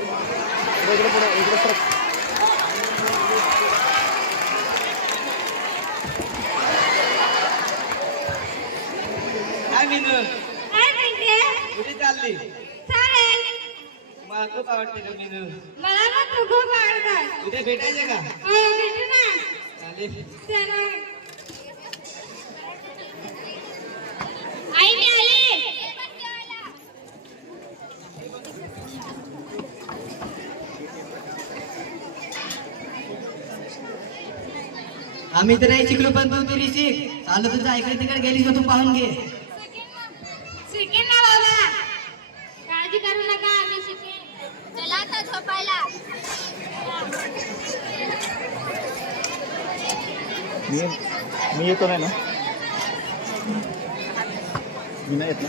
इकडे पुढे इकडे सरक काय मीनू? काय म्हणते? कुठे चालली? चालेल. मला खूप आवडते का मीनू. मला ना तू खूप आवडतात. उद्या भेटायचं का? हो भेटू ना. चालेल. चला आई मी आली आम्ही तर नाही शिकलो पण तू तरी शिक चालू तुझं इकडे तिकडे तर तू पाहून घे. शिकेन ना बाबा. काळजी करू नका आम्ही शिकेन. चला आता झोपायला. मी मी येतो नाही ना? मी नाही येत ना?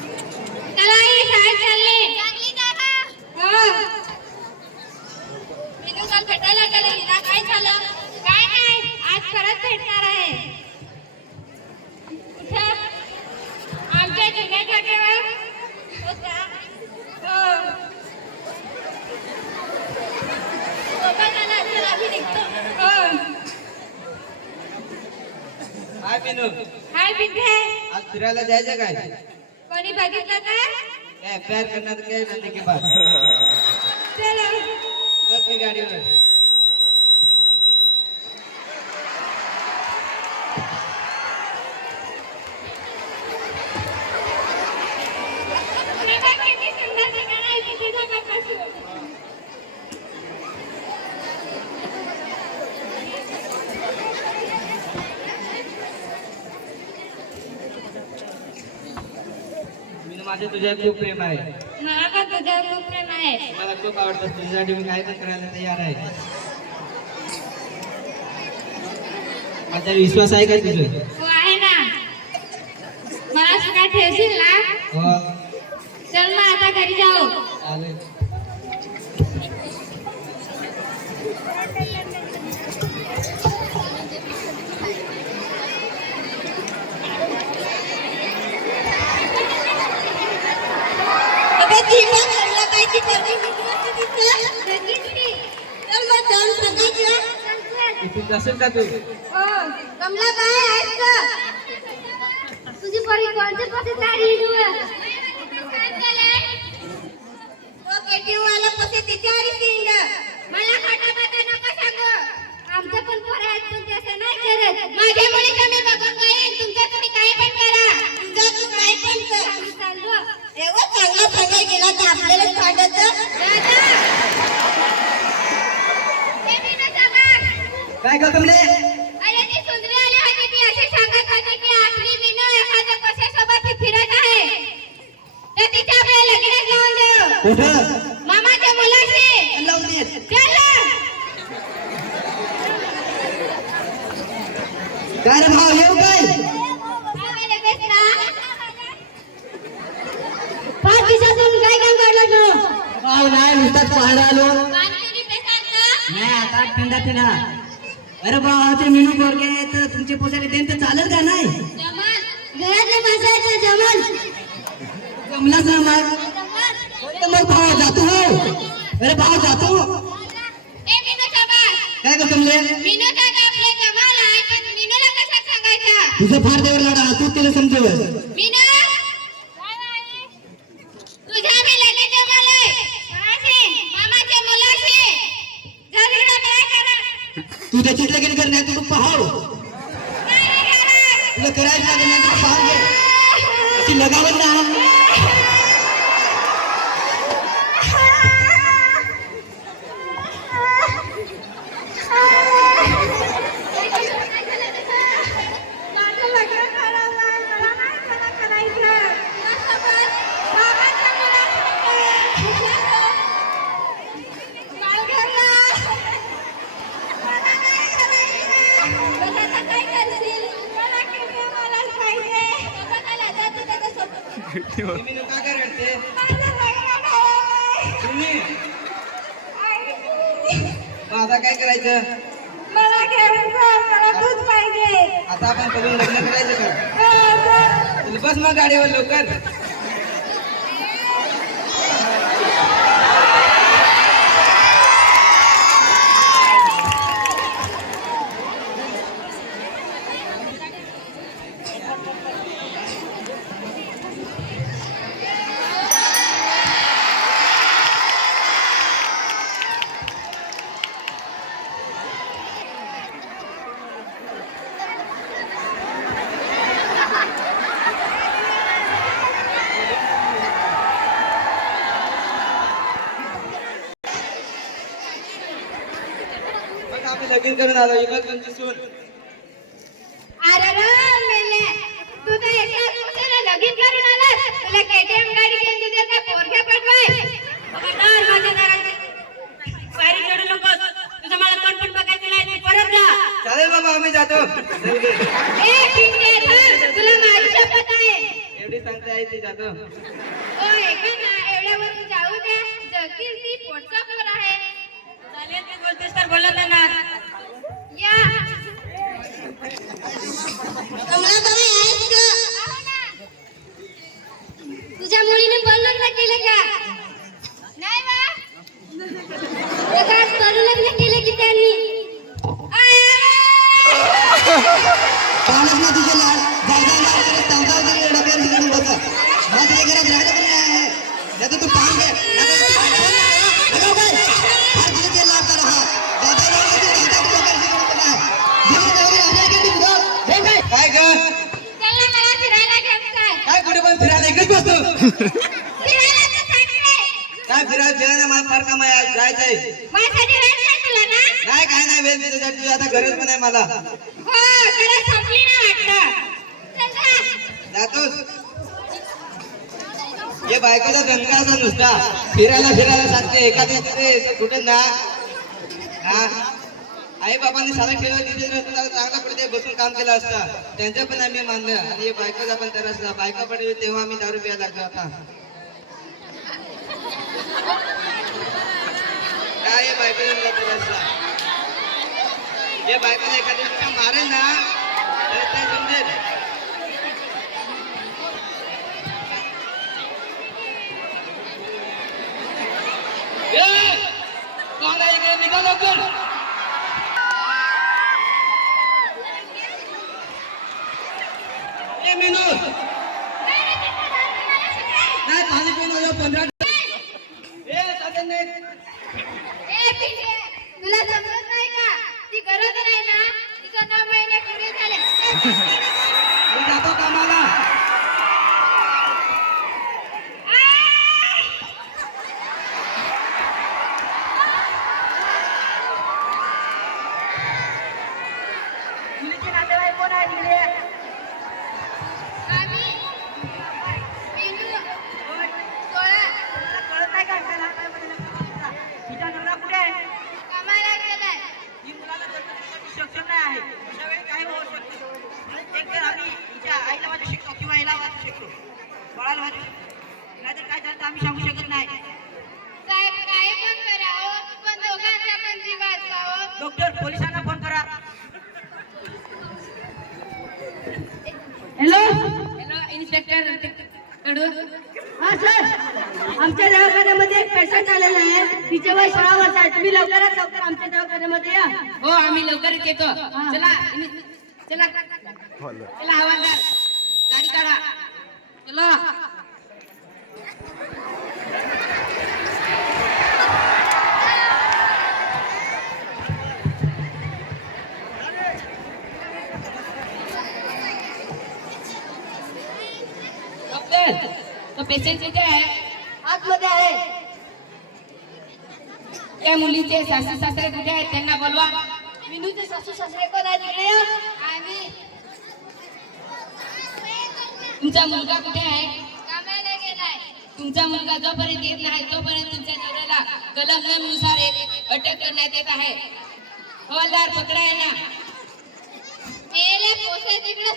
चला आई शाळेत चालले. हो. मी काल भेटायला गेले. हिला काय झालं? काय परत भेटणार आहे. आमच्या जुन्या जागेवर हो? हो. हाय हाय पिंटे आज फिरायला जायचं काय? कोणी बघितलं काय प्यार करणार काय म्हणते की बात? चलो. गाडीवर. माझे तुझ्यावर खूप प्रेम आहे. मला पण तुझ्यावर खूप प्रेम आहे. मला खूप आवडतं. तुझ्यासाठी मी काय पण करायला तयार आहे. माझ्यावर विश्वास आहे काय तुझं? हो आहे ना. मला सगळं ठेवशील ना? हो. चल मग आता घरी जाऊ. चालेल अबे धीमा करला काय ती पोरगी किती वाजता दिसलं? बघितली. चल मग जाऊन सांगायचं. इथे असेल का तू हो, कमला काय आहेस का? तुझी पोरगी कोणत्या पती साडी हिरवं? तो पेटीवाला पती तिच्यावर शिंग. मला तिच्या आपल्या लगेच लावून देऊ. कुठं? मामाच्या मुलाशी. लावून देत. चल. काय रे भाऊ येऊ काय. पाच दिवसातून काय काम काढलं तू? भाऊ नाही नुसताच पाहायला आलो. पाणीपुरी पेसाल का? नाही आता थंडा पिना अरे भाऊ ते मेनू पोरगे तर तुमचे पोचायला देईन तर चालेल का नाही? जमाल. जमाल. जमाल. तर मग भाऊ जातो हो. अरे भाऊ जातो. काय कसा सांगायचा? तुझं फार देवर लढा तू तिला समजव. लगेच तू त्याच्यात लगीन कर नाही तू पाहाव. तुला करायचं लागेल नाही तर पाहून घे ती लगावत ना आता काय करायचं? मला घेऊन जा मला दूध पाहिजे. आता आपण करून लग्न करायचं का? बस मग गाडीवर लवकर मग आम्ही लगीन करून आलो इकडे तुमची सून अरे राम मेले. तू तर एकटा दुसऱ्याला लगीन करून आलास. तुला केटीएम गाडी घेऊन तुझ्या काय पोरग्या पटवाय खबरदार माझ्या दाराची. पायरी चढू नकोस. तुझं मला तोंड पण बघायचं नाही. तू परत जा. चालेल बाबा आम्ही जातो. जाऊ दे. ए पिंटे थांब तुला माझी शपथ आहे. एवढी सांगते आहे ती जातो. ना एवढ्यावरून तू जाऊ. हे काय? काय ग? चला मला फिरायला घेऊन काय कुठे पण फिरायला? इकडेच बसतो काय फिरायला? फिरायला मला फार काम आहे. जायचंय. नाही तुला ना? नाही काय नाही वेळ तुझ्यासाठी. तुझी आता गरज पण आहे मला. हो. जातोस? हे बायकोचा दणका असा नुसता. फिरायला फिरायला सांगते एखादी तिथे कुठे ना हा? आई बाबांनी सारा खेळ तिथे चांगला पडते बसून काम केलं असतं त्यांचं पण आम्ही मानलं. आणि हे बायकोचा पण तर असला बायका पडली तेव्हा आम्ही दारू प्यायला लागलो आता. काय हे बायकोचा तर असला हे बायकोला एखाद्या मारेल ना तर ते समजेल कोण आहे इकडे निघा लवकर ए मीनू नाही पाणी पिऊन आलो पंधरा ए साधन नाही ए पिंटे, तुला समजत नाही का ती गरज नाही ना तिचं नऊ महिने पुरे झाले मी जातो कामाला आम्ही विनू, सोळा कामाला गेलाय साहेब काय पण करावं पण दोघांचा पण जीव वाचवावं डॉक्टर पोलिसांना फोन करा. Hello hello inspector Kadu. हा सर आमच्या दवाखान्यामध्ये एक पेशंट आलेला आहे. तिचे वय सोळा वर्ष आहे. तुम्ही लवकरात लवकर आमच्या दवाखान्यामध्ये या? हो आम्ही लवकरच येतो. चला चला. चला हवालदार. चला. तो पेशंट कुठे आहे. आतमध्ये आहे. त्या मुलीचे सासू सासरे कुठे आहेत? त्यांना बोलवा. विनूचे सासू सासरे कोण आहेत इकडे या. आम्ही तुमचा मुलगा कुठे आहे? कामाला गेलाय. तुमचा मुलगा जोपर्यंत येत नाही तोपर्यंत तुमच्या नवऱ्याला कलम न नुसार एक अटक करण्यात येत आहे. हवालदार पकडा यांना. मेले पोसे तिकडे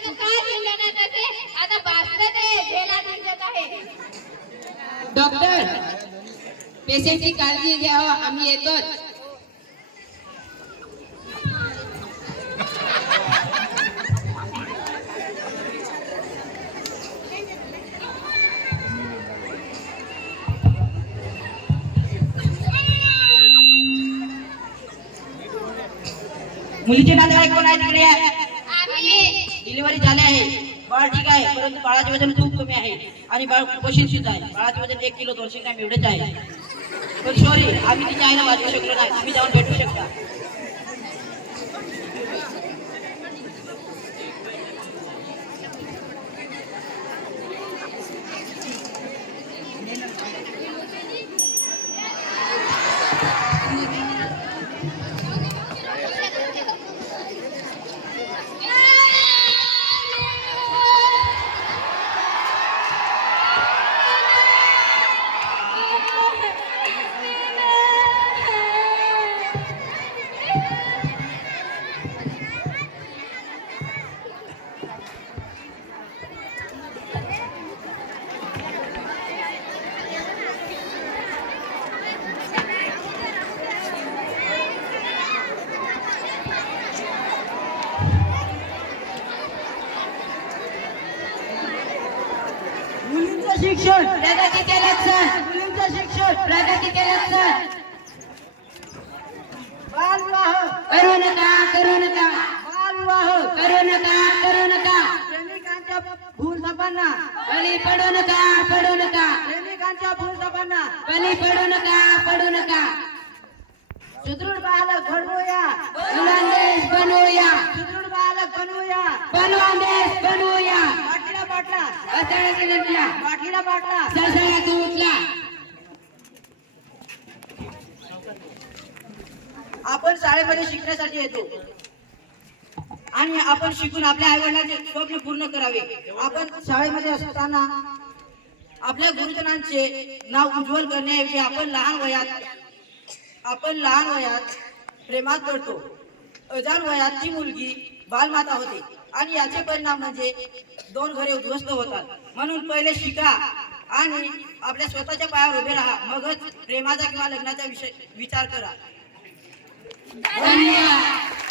आता बासलं ते झेलात हिंडत आहे. डॉक्टर पेशंटची काळजी घ्यावं. आम्ही येतोच. मुलीचे नातेवाईक कोण आहे तिकडे? डिलिव्हरी झाली आहे. बाळ ठीक आहे परंतु बाळाचे वजन खूप कमी आहे. आणि बाळ कुपोषित सुद्धा आहे. बाळाचे वजन एक किलो दोनशे ग्रॅम एवढेच आहे. पण सॉरी आम्ही तिच्या आईला वाचवू शकलो नाही. तुम्ही जाऊन भेटू शकता. मुलींचं शिक्षण. प्रगतीचे लक्षण. मुलींचं शिक्षण. प्रगतीचे लक्षण. बालविवाह. करू नका करू नका. बालविवाह. करू नका करू नका. भूलथापांना बली पडू नका पडू नका. प्रेमिकांच्या भूलथापांना बली पडू नका पडू नका. सुदृढ बालक घडवूया बनवूया. सुदृढ बालक बनवूया. बनवूया उठला. आपण शाळेमध्ये शिकण्यासाठी येतो. आणि आपण शिकून आपल्या आईवडिलांचे स्वप्न पूर्ण करावे. आपण शाळेमध्ये असताना आपल्या गुरुजनांचे नाव उज्ज्वल करण्याऐवजी आपण लहान वयात आपण लहान वयात प्रेमात पडतो. अजान वयात ती मुलगी बालमाता होते. आणि याचे परिणाम म्हणजे दोन घरे उद्ध्वस्त होतात. म्हणून पहिले शिका आणि आपल्या स्वतःच्या पायावर उभे राहा. मगच प्रेमाचा किंवा लग्नाचा विषय विचार करा. धन्यवाद.